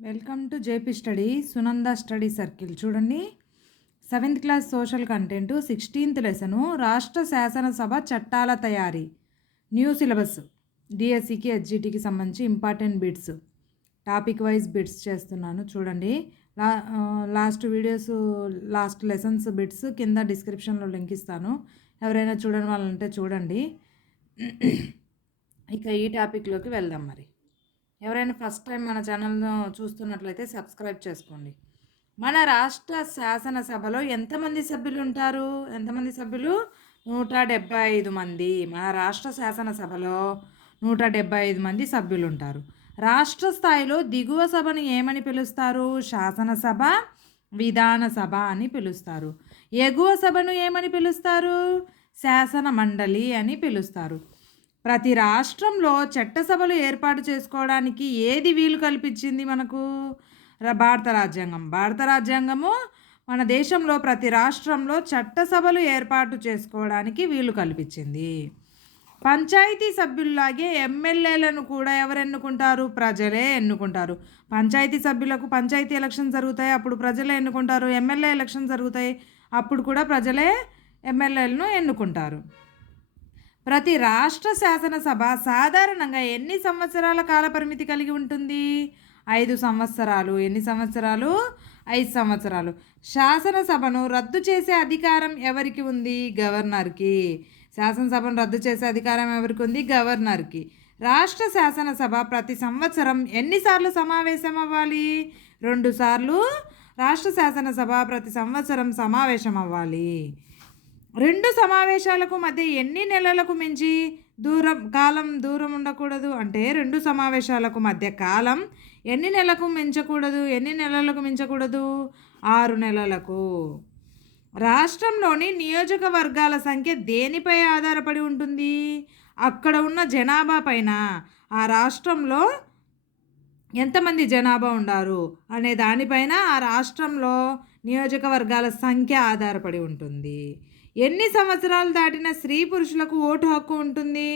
Welcome to JP study Sunanda study circle. చూడండి, 7th class social content 16th lesson రాష్ట్ర శాసనసభ చట్టాల తయారీ, న్యూ సిలబస్, డిఎస్సికి హెచ్జిటికి సంబంధించి important bits, topic wise bits చేస్తున్నాను. చూడండి, last videos, last lessons bits కింద డిస్క్రిప్షన్లో లింక్ ఇస్తాను. ఎవరైనా చూడని వాళ్ళంటే చూడండి. ఇక ఈ టాపిక్లోకి వెళ్దాం. మరి ఎవరైనా ఫస్ట్ టైం మన ఛానల్ను చూస్తున్నట్లయితే సబ్స్క్రైబ్ చేసుకోండి. మన రాష్ట్ర శాసనసభలో ఎంతమంది సభ్యులు ఉంటారు? ఎంతమంది సభ్యులు? 175 మంది. మన రాష్ట్ర శాసనసభలో 175 మంది సభ్యులు ఉంటారు. రాష్ట్ర స్థాయిలో దిగువ సభను ఏమని పిలుస్తారు? శాసనసభ, విధానసభ అని పిలుస్తారు. ఎగువ సభను ఏమని పిలుస్తారు? శాసన మండలి అని పిలుస్తారు. ప్రతి రాష్ట్రంలో చట్టసభలు ఏర్పాటు చేసుకోవడానికి ఏది వీలు కల్పించింది మనకు? భారత రాజ్యాంగం. భారత రాజ్యాంగము మన దేశంలో ప్రతి రాష్ట్రంలో చట్టసభలు ఏర్పాటు చేసుకోవడానికి వీలు కల్పించింది. పంచాయతీ సభ్యుల్లాగే ఎమ్మెల్యేలను కూడా ఎవరు ఎన్నుకుంటారు? ప్రజలే ఎన్నుకుంటారు. పంచాయతీ సభ్యులకు పంచాయతీ ఎలక్షన్ జరుగుతాయి, అప్పుడు ప్రజలే ఎన్నుకుంటారు. ఎమ్మెల్యే ఎలక్షన్ జరుగుతాయి, అప్పుడు కూడా ప్రజలే ఎమ్మెల్యేలను ఎన్నుకుంటారు. ప్రతి రాష్ట్ర శాసనసభ సాధారణంగా ఎన్ని సంవత్సరాల కాలపరిమితి కలిగి ఉంటుంది? 5 సంవత్సరాలు. ఎన్ని సంవత్సరాలు? 5 సంవత్సరాలు. శాసనసభను రద్దు చేసే అధికారం ఎవరికి ఉంది? గవర్నర్కి. శాసనసభను రద్దు చేసే అధికారం ఎవరికి ఉంది? గవర్నర్కి. రాష్ట్ర శాసనసభ ప్రతి సంవత్సరం ఎన్నిసార్లు సమావేశం అవ్వాలి? 2 సార్లు రాష్ట్ర శాసనసభ ప్రతి సంవత్సరం సమావేశం అవ్వాలి. 2 సమావేశాలకు మధ్య ఎన్ని నెలలకు మించి దూరం ఉండకూడదు? అంటే 2 సమావేశాలకు మధ్య కాలం ఎన్ని నెలలకు మించకూడదు? ఎన్ని నెలలకు మించకూడదు? 6 నెలలకు. రాష్ట్రంలోని నియోజకవర్గాల సంఖ్య దేనిపై ఆధారపడి ఉంటుంది? అక్కడ ఉన్న జనాభా పైన. ఆ రాష్ట్రంలో ఎంతమంది జనాభా ఉండారు అనే దానిపైన ఆ రాష్ట్రంలో నియోజకవర్గాల సంఖ్య ఆధారపడి ఉంటుంది. ఎన్ని సంవత్సరాలు దాటిన స్త్రీ పురుషులకు ఓటు హక్కు ఉంటుంది?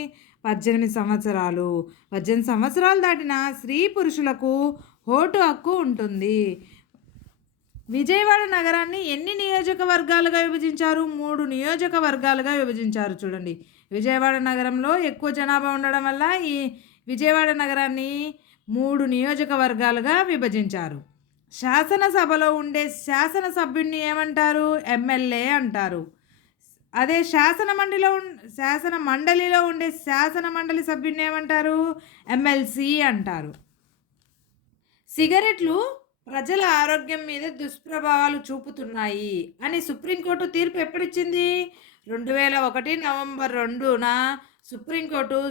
18 సంవత్సరాలు. 18 సంవత్సరాలు దాటిన స్త్రీ పురుషులకు ఓటు హక్కు ఉంటుంది. విజయవాడ నగరాన్ని ఎన్ని నియోజకవర్గాలుగా విభజించారు? 3 నియోజకవర్గాలుగా విభజించారు. చూడండి, విజయవాడ నగరంలో ఎక్కువ జనాభా ఉండడం వల్ల ఈ విజయవాడ నగరాన్ని 3 నియోజకవర్గాలుగా విభజించారు. శాసనసభలో ఉండే శాసనసభ్యుడిని ఏమంటారు? ఎమ్మెల్యే అంటారు. అదే శాసన మండలిలో ఉండే శాసన మండలి సభ్యుడిని ఏమంటారు? ఎమ్మెల్సీ అంటారు. సిగరెట్లు ప్రజల ఆరోగ్యం మీద దుష్ప్రభావాలు చూపుతున్నాయి అని సుప్రీంకోర్టు తీర్పు ఎప్పుడిచ్చింది? 2001 నవంబర్ 2న సుప్రీంకోర్టు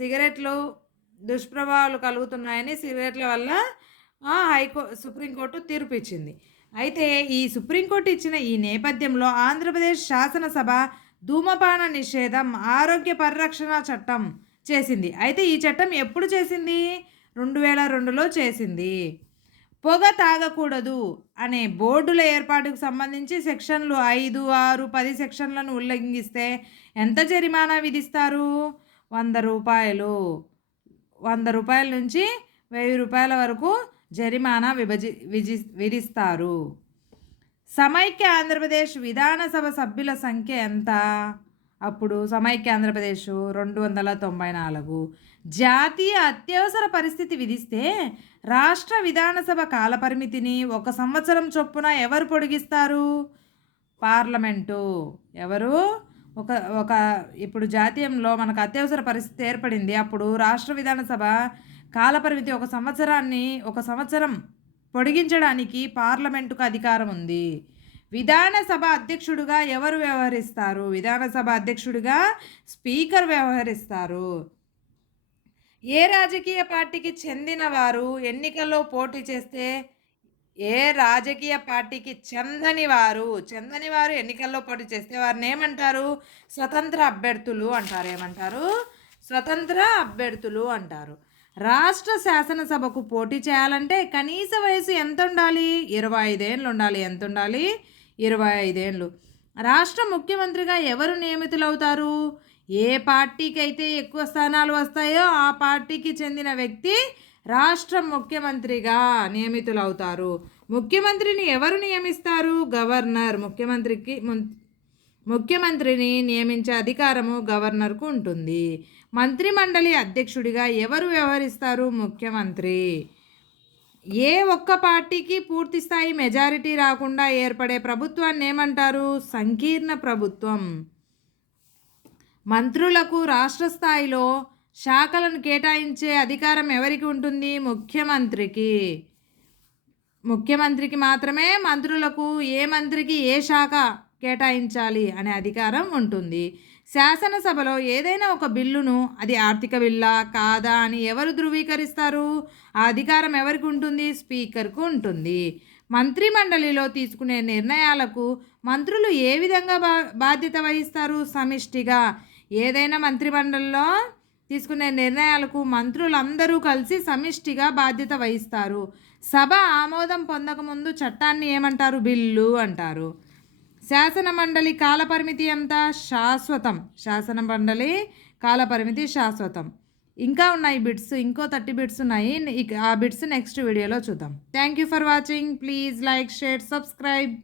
సిగరెట్లు దుష్ప్రభావాలు కలుగుతున్నాయని, సిగరెట్ల వల్ల సుప్రీంకోర్టు తీర్పు ఇచ్చింది. అయితే ఈ సుప్రీంకోర్టు ఇచ్చిన ఈ నేపథ్యంలో ఆంధ్రప్రదేశ్ శాసనసభ ధూమపాన నిషేధం, ఆరోగ్య పరిరక్షణ చట్టం చేసింది. అయితే ఈ చట్టం ఎప్పుడు చేసింది? 2002లో చేసింది. పొగ తాగకూడదు అనే బోర్డుల ఏర్పాటుకు సంబంధించి సెక్షన్లు 5, 6, 10 సెక్షన్లను ఉల్లంఘిస్తే ఎంత జరిమానా విధిస్తారు? 100 రూపాయలు. 100 రూపాయల నుంచి 1000 రూపాయల వరకు జరిమానా విధిస్తారు. సమైక్య ఆంధ్రప్రదేశ్ విధానసభ సభ్యుల సంఖ్య ఎంత? అప్పుడు సమైక్య ఆంధ్రప్రదేశ్ 294. జాతీయ అత్యవసర పరిస్థితి విధిస్తే రాష్ట్ర విధానసభ కాలపరిమితిని 1 సంవత్సరం చొప్పున ఎవరు పొడిగిస్తారు? పార్లమెంటు. ఎవరు? ఇప్పుడు జాతీయంలో మనకు అత్యవసర పరిస్థితి ఏర్పడింది. అప్పుడు రాష్ట్ర విధానసభ కాలపరిమితి 1 సంవత్సరం పొడిగించడానికి పార్లమెంటుకు అధికారం ఉంది. విధానసభ అధ్యక్షుడిగా ఎవరు వ్యవహరిస్తారు? విధానసభ అధ్యక్షుడిగా స్పీకర్ వ్యవహరిస్తారు. ఏ రాజకీయ పార్టీకి చెందిన వారు ఎన్నికల్లో పోటీ చేస్తే చెందని వారు ఎన్నికల్లో పోటీ చేస్తే వారిని ఏమంటారు? స్వతంత్ర అభ్యర్థులు అంటారు. ఏమంటారు? స్వతంత్ర అభ్యర్థులు అంటారు. రాష్ట్ర శాసనసభకు పోటీ చేయాలంటే కనీస వయసు ఎంత ఉండాలి? 25 ఏళ్ళు ఉండాలి. ఎంత ఉండాలి? 25 ఏళ్ళు. రాష్ట్ర ముఖ్యమంత్రిగా ఎవరు నియమితులవుతారు? ఏ పార్టీకి అయితే ఎక్కువ స్థానాలు వస్తాయో ఆ పార్టీకి చెందిన వ్యక్తి రాష్ట్ర ముఖ్యమంత్రిగా నియమితులవుతారు. ముఖ్యమంత్రిని ఎవరు నియమిస్తారు? గవర్నర్. ముఖ్యమంత్రిని నియమించే అధికారము గవర్నర్కు ఉంటుంది. మంత్రిమండలి అధ్యక్షుడిగా ఎవరు వ్యవహరిస్తారు? ముఖ్యమంత్రి. ఏ ఒక్క పార్టీకి పూర్తి స్థాయి మెజారిటీ రాకుండా ఏర్పడే ప్రభుత్వాన్ని ఏమంటారు? సంకీర్ణ ప్రభుత్వం. మంత్రులకు రాష్ట్ర స్థాయిలో శాఖలను కేటాయించే అధికారం ఎవరికి ఉంటుంది? ముఖ్యమంత్రికి మాత్రమే మంత్రులకు ఏ మంత్రికి ఏ శాఖ కేటాయించాలి అనే అధికారం ఉంటుంది. శాసనసభలో ఏదైనా ఒక బిల్లును అది ఆర్థిక బిల్లా కాదా అని ఎవరు ధృవీకరిస్తారు? ఆ అధికారం ఎవరికి ఉంటుంది? స్పీకర్కు ఉంటుంది. మంత్రిమండలిలో తీసుకునే నిర్ణయాలకు మంత్రులు ఏ విధంగా బాధ్యత వహిస్తారు? సమిష్టిగా. ఏదైనా మంత్రిమండలిలో తీసుకునే నిర్ణయాలకు మంత్రులందరూ కలిసి సమిష్టిగా బాధ్యత వహిస్తారు. సభ ఆమోదం పొందకముందు చట్టాన్ని ఏమంటారు? బిల్లు అంటారు. శాసనమండలి కాలపరిమితి ఎంత? శాశ్వతం. శాసనమండలి కాలపరిమితి శాశ్వతం. ఇంకా ఉన్నాయి బిట్స్, ఇంకో 30 బిట్స్ ఉన్నాయి. ఆ బిట్స్ నెక్స్ట్ వీడియోలో చూద్దాం. Thank you for watching. Please like, share, subscribe.